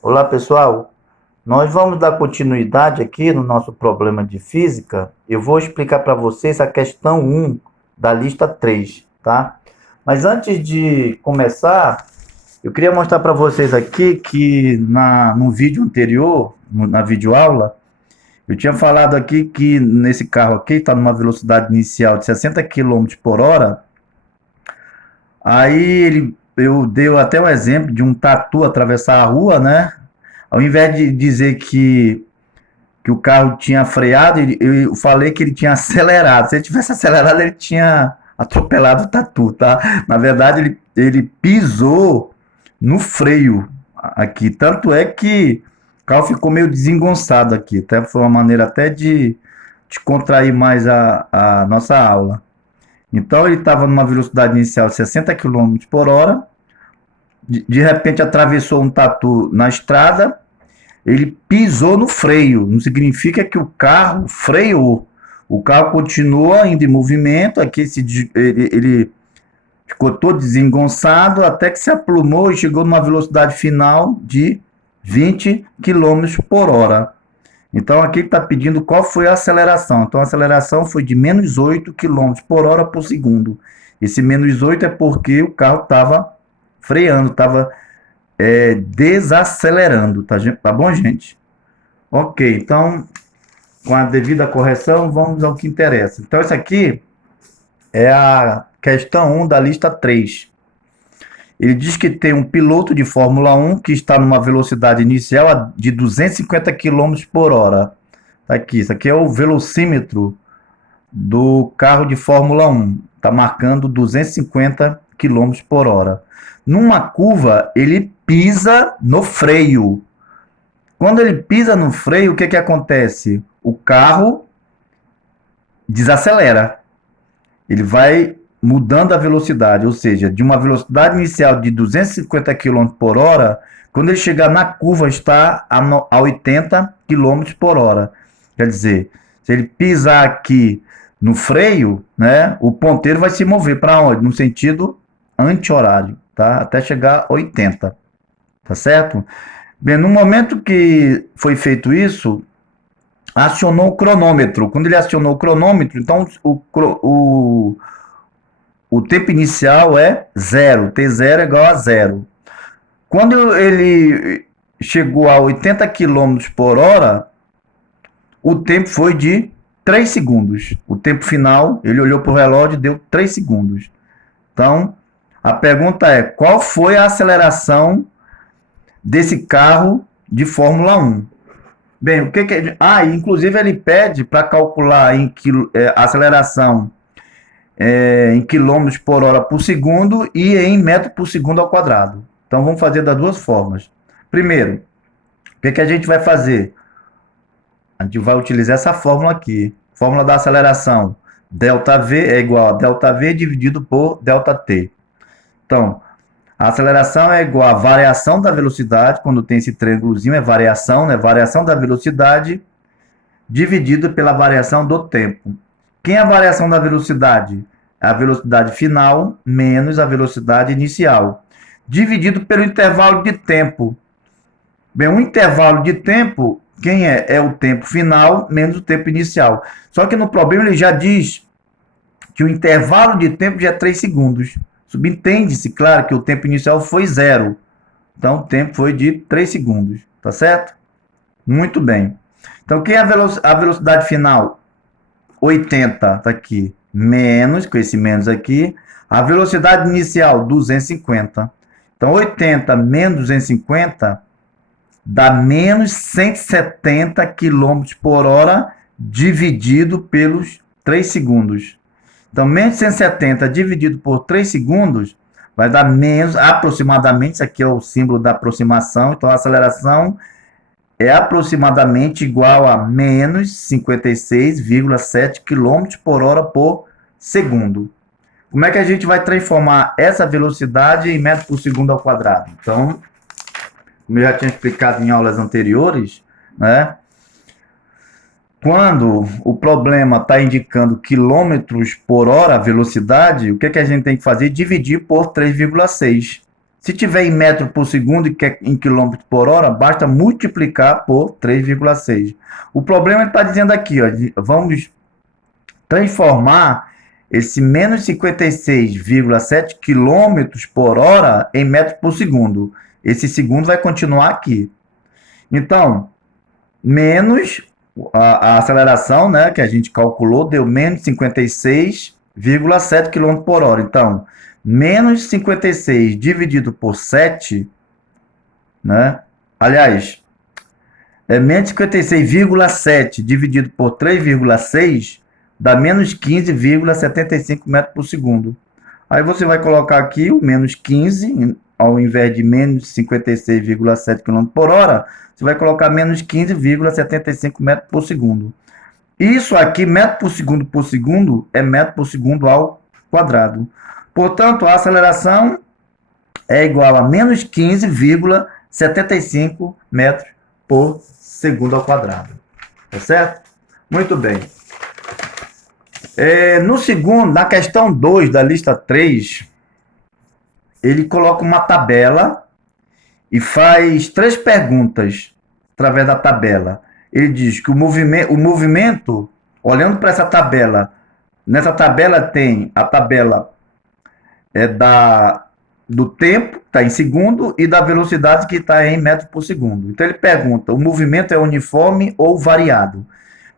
Olá, pessoal. Nós vamos dar continuidade aqui no nosso problema de física. Eu vou explicar para vocês a questão 1 da lista 3, tá? Mas antes de começar, eu queria mostrar para vocês aqui que no vídeo anterior, na videoaula, eu tinha falado aqui que nesse carro aqui está numa velocidade inicial de 60 quilômetros por hora. Eu dei até um exemplo de um tatu atravessar a rua, né? Ao invés de dizer que o carro tinha freado, eu falei que ele tinha acelerado. Se ele tivesse acelerado, ele tinha atropelado o tatu, tá? Na verdade, ele pisou no freio aqui. Tanto é que o carro ficou meio desengonçado aqui. Até foi uma maneira até de contrair mais a nossa aula. Então, ele estava numa velocidade inicial de 60 quilômetros por hora. De repente, atravessou um tatu na estrada. Ele pisou no freio, não significa que o carro freou. O carro continua indo em movimento, aqui ele ficou todo desengonçado até que se aplumou e chegou numa velocidade final de 20 quilômetros por hora. Então aqui está pedindo qual foi a aceleração. Então a aceleração foi de menos 8 quilômetros por hora por segundo. Esse menos 8 é porque o carro estava freando, estava desacelerando, tá bom, gente? Ok, então, com a devida correção, vamos ao que interessa. Então, isso aqui é a questão 1 da lista 3. Ele diz que tem um piloto de Fórmula 1 que está numa velocidade inicial de 250 km por hora. Tá aqui, isso aqui é o velocímetro do carro de Fórmula 1. Está marcando 250 km por hora. Numa curva, ele pisa no freio. Quando ele pisa no freio, o que acontece? O carro desacelera. Ele vai mudando a velocidade, ou seja, de uma velocidade inicial de 250 km por hora, quando ele chegar na curva está a 80 km por hora. Quer dizer, se ele pisar aqui no freio, né, o ponteiro vai se mover para onde? No sentido anti-horário, tá? Até chegar a 80, tá certo? Bem, no momento que foi feito isso, acionou o cronômetro. Quando ele acionou o cronômetro, então o tempo inicial é zero. T0 é igual a zero. Quando ele chegou a 80 km por hora, o tempo foi de 3 segundos. O tempo final, ele olhou para o relógio e deu 3 segundos. Então, a pergunta é, qual foi a aceleração desse carro de Fórmula 1? Bem, o que é... inclusive ele pede para calcular a aceleração em quilômetros por hora por segundo e em metro por segundo ao quadrado. Então vamos fazer das duas formas. Primeiro, o que a gente vai fazer? A gente vai utilizar essa fórmula aqui. Fórmula da aceleração. ΔV é igual a ΔV dividido por ΔT. Então, a aceleração é igual a variação da velocidade, quando tem esse triângulozinho, é variação, né? Variação da velocidade dividido pela variação do tempo. Quem é a variação da velocidade? A velocidade final menos a velocidade inicial, dividido pelo intervalo de tempo. Bem, um intervalo de tempo, quem é? É o tempo final menos o tempo inicial. Só que no problema ele já diz que o intervalo de tempo já é 3 segundos. Subentende-se, claro, que o tempo inicial foi zero. Então, o tempo foi de 3 segundos. Tá certo? Muito bem. Então, quem é a velocidade final? 80, tá aqui. Menos, com esse menos aqui. A velocidade inicial, 250. Então, 80 menos 250 dá menos 170 km por hora dividido pelos 3 segundos. Então, menos 170 dividido por 3 segundos vai dar menos, aproximadamente, isso aqui é o símbolo da aproximação, então a aceleração é aproximadamente igual a menos 56,7 km por hora por segundo. Como é que a gente vai transformar essa velocidade em metro por segundo ao quadrado? Então, como eu já tinha explicado em aulas anteriores, né? Quando o problema está indicando quilômetros por hora a velocidade, o que a gente tem que fazer? Dividir por 3,6. Se tiver em metro por segundo e quer em quilômetro por hora, basta multiplicar por 3,6. O problema está dizendo aqui, ó, vamos transformar esse menos 56,7 quilômetros por hora em metro por segundo. Esse segundo vai continuar aqui. Então, menos a aceleração, né, que a gente calculou, deu menos 56,7 km por hora. Então, menos 56 dividido por 7, né? Aliás, menos 56,7 dividido por 3,6 dá menos 15,75 metros por segundo. Aí você vai colocar aqui o menos 15, ao invés de menos 56,7 km por hora, você vai colocar menos 15,75 metros por segundo. Isso aqui, metro por segundo, é metro por segundo ao quadrado. Portanto, a aceleração é igual a menos 15,75 metros por segundo ao quadrado. Tá certo? Muito bem. No segundo, na questão 2 da lista 3, ele coloca uma tabela e faz 3 perguntas através da tabela. Ele diz que o movimento, olhando para essa tabela, nessa tabela tem a tabela do tempo, está em segundo, e da velocidade, que está em metro por segundo. Então ele pergunta, o movimento é uniforme ou variado?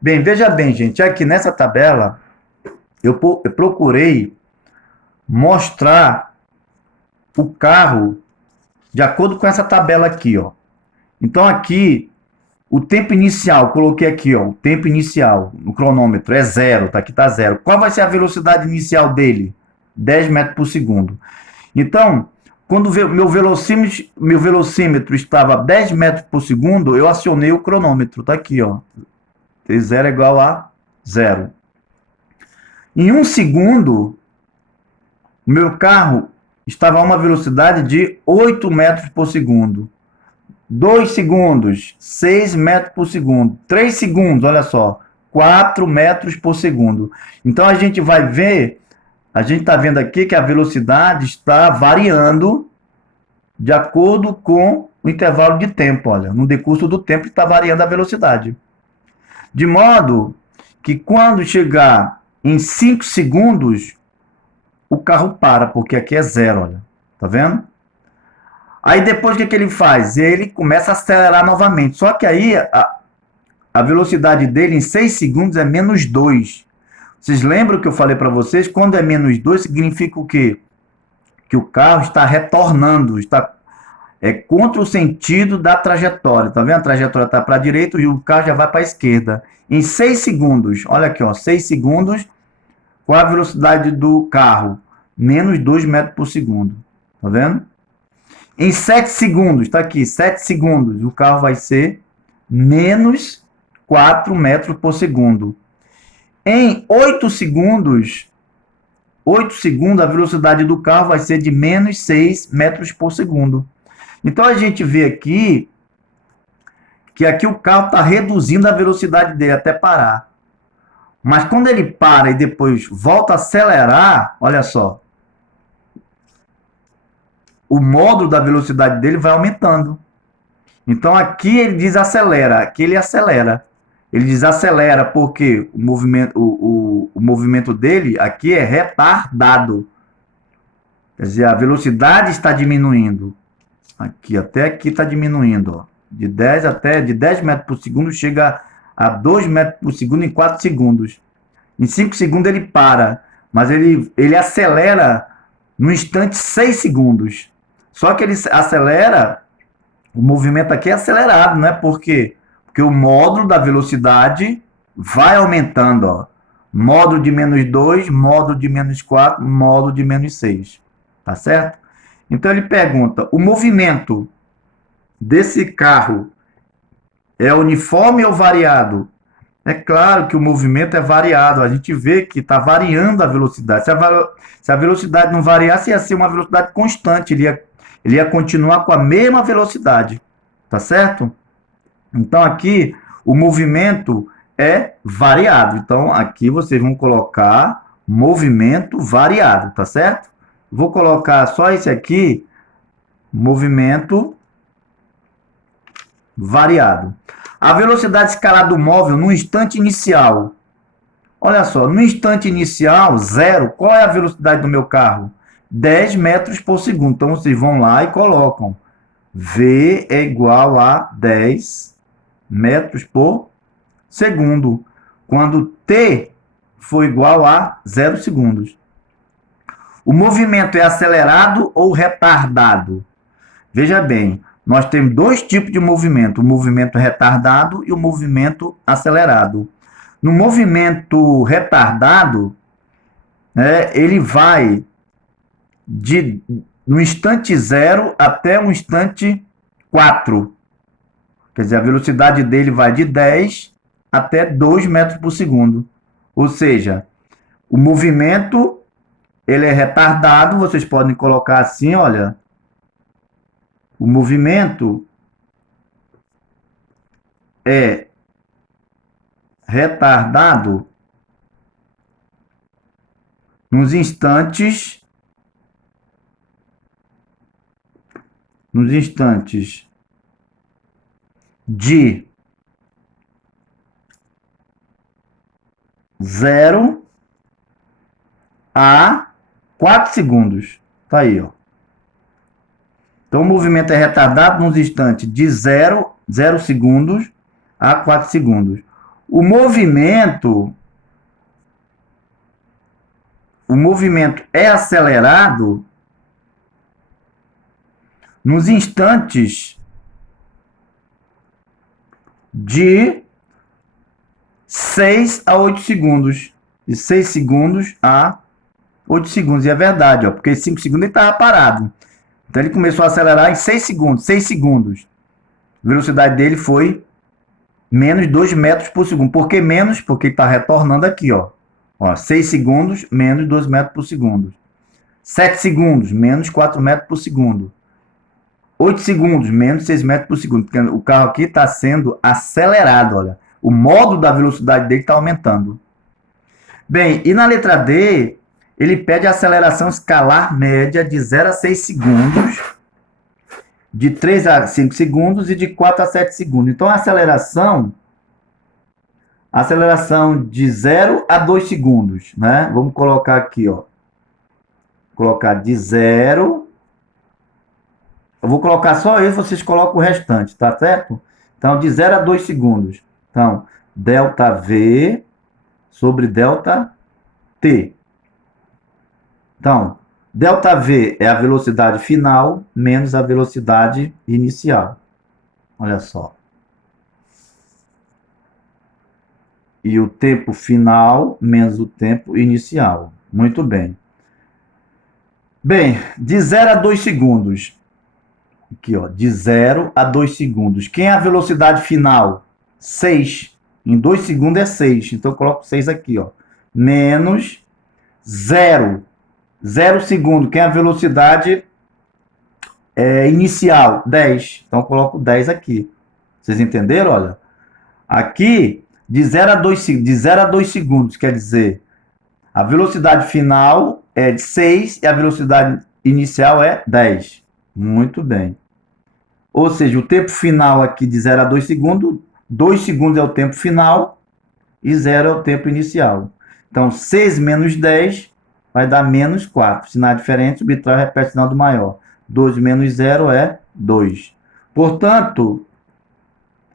Bem, veja bem, gente, aqui nessa tabela, eu procurei mostrar o carro de acordo com essa tabela aqui, ó. Então aqui, o tempo inicial, coloquei aqui, ó, o tempo inicial no cronômetro é 0, tá aqui, tá 0. Qual vai ser a velocidade inicial dele? 10 metros por segundo. Então, quando meu velocímetro estava a 10 metros por segundo, eu acionei o cronômetro, tá aqui, ó. T0 é igual a 0. Em 1 segundo, o meu carro estava a uma velocidade de 8 metros por segundo. 2 segundos, 6 metros por segundo. 3 segundos, olha só, 4 metros por segundo. Então a gente vai ver, a gente está vendo aqui que a velocidade está variando de acordo com o intervalo de tempo. Olha, no decurso do tempo está variando a velocidade. De modo que quando chegar em 5 segundos, o carro para, porque aqui é 0, olha. Tá vendo? Aí depois o que ele faz? Ele começa a acelerar novamente. Só que aí a velocidade dele em 6 segundos é menos 2. Vocês lembram que eu falei para vocês? Quando é menos 2, significa o quê? Que o carro está retornando, está contra o sentido da trajetória. Tá vendo? A trajetória está para a direita e o carro já vai para a esquerda. Em 6 segundos, olha aqui, ó, 6 segundos, qual a velocidade do carro? Menos 2 metros por segundo. Tá vendo? Em 7 segundos, está aqui, 7 segundos, o carro vai ser menos 4 metros por segundo. Em 8 segundos, a velocidade do carro vai ser de menos 6 metros por segundo. Então a gente vê aqui que aqui o carro está reduzindo a velocidade dele até parar. Mas quando ele para e depois volta a acelerar, olha só, o módulo da velocidade dele vai aumentando. Então aqui ele desacelera, aqui ele acelera. Ele desacelera porque o movimento dele aqui é retardado. Quer dizer, a velocidade está diminuindo. Aqui, até aqui está diminuindo. Ó. De 10 metros por segundo chega a 2 metros por segundo em 4 segundos. Em 5 segundos ele para, mas ele acelera no instante 6 segundos. Só que ele acelera, o movimento aqui é acelerado, né? Por quê? Porque o módulo da velocidade vai aumentando, ó. Módulo de menos 2, módulo de menos 4, módulo de menos 6. Tá certo? Então ele pergunta, o movimento desse carro é uniforme ou variado? É claro que o movimento é variado. A gente vê que está variando a velocidade. Se a velocidade não variasse, ia ser uma velocidade constante. Ele ia continuar com a mesma velocidade. Tá certo? Então aqui o movimento é variado. Então aqui vocês vão colocar movimento variado. Tá certo? Vou colocar só esse aqui movimento variado. A velocidade escalar do móvel no instante inicial. Olha só, no instante inicial, 0, qual é a velocidade do meu carro? 10 metros por segundo. Então, vocês vão lá e colocam. V é igual a 10 metros por segundo. Quando T for igual a 0 segundos. O movimento é acelerado ou retardado? Veja bem, nós temos dois tipos de movimento, o movimento retardado e o movimento acelerado. No movimento retardado, ele vai no instante 0 até o instante 4. Quer dizer, a velocidade dele vai de 10 até 2 metros por segundo. Ou seja, o movimento ele é retardado, vocês podem colocar assim, olha. O movimento é retardado nos instantes de 0 a 4 segundos. Tá aí, ó. Então, o movimento é retardado nos instantes de 0 segundos a 4 segundos. O movimento é acelerado nos instantes de 6 a 8 segundos. De 6 segundos a 8 segundos. E é verdade, ó, porque 5 segundos ele estava parado. Então ele começou a acelerar em 6 segundos. 6 segundos. A velocidade dele foi menos 2 metros por segundo. Por que menos? Porque ele está retornando aqui, ó. 6 segundos, menos 2 metros por segundo. 7 segundos, menos 4 metros por segundo. 8 segundos, menos 6 metros por segundo. Porque o carro aqui está sendo acelerado, olha. O modo da velocidade dele está aumentando. Bem, e na letra D, ele pede a aceleração escalar média de 0 a 6 segundos, de 3 a 5 segundos e de 4 a 7 segundos. Então, a aceleração de 0 a 2 segundos, né? Vamos colocar aqui, ó. Colocar de 0. Eu vou colocar só esse, vocês colocam o restante, tá certo? Então, de 0 a 2 segundos. Então, ΔV sobre ΔT. Então, ΔV é a velocidade final menos a velocidade inicial. Olha só. E o tempo final menos o tempo inicial. Muito bem. Bem, de 0 a 2 segundos. Aqui, ó, de 0 a 2 segundos. Quem é a velocidade final? 6. Em 2 segundos é 6. Então, eu coloco 6 aqui, ó. Menos 0. 0 segundo. Quem é a velocidade inicial? 10. Então, eu coloco 10 aqui. Vocês entenderam? Olha. Aqui, de 0 a 2 segundos, quer dizer, a velocidade final é de 6 e a velocidade inicial é 10. Muito bem. Ou seja, o tempo final aqui de 0 a 2 segundos, 2 segundos é o tempo final e 0 é o tempo inicial. Então, 6 menos 10 vai dar menos 4. Sinal diferente, subtrai, repete o sinal do maior. 2 menos 0 é 2. Portanto,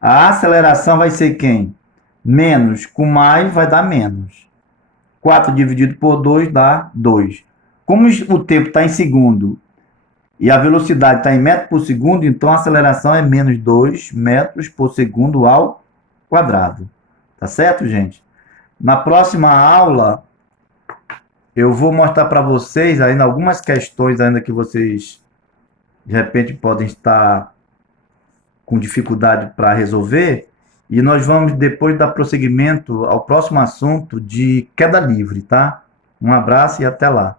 a aceleração vai ser quem? Menos com mais vai dar menos. 4 dividido por 2 dá 2. Como o tempo está em segundo e a velocidade está em metros por segundo, então a aceleração é menos 2 metros por segundo ao quadrado. Tá certo, gente? Na próxima aula, eu vou mostrar para vocês ainda algumas questões ainda que vocês, de repente, podem estar com dificuldade para resolver. E nós vamos depois dar prosseguimento ao próximo assunto de queda livre, tá? Um abraço e até lá.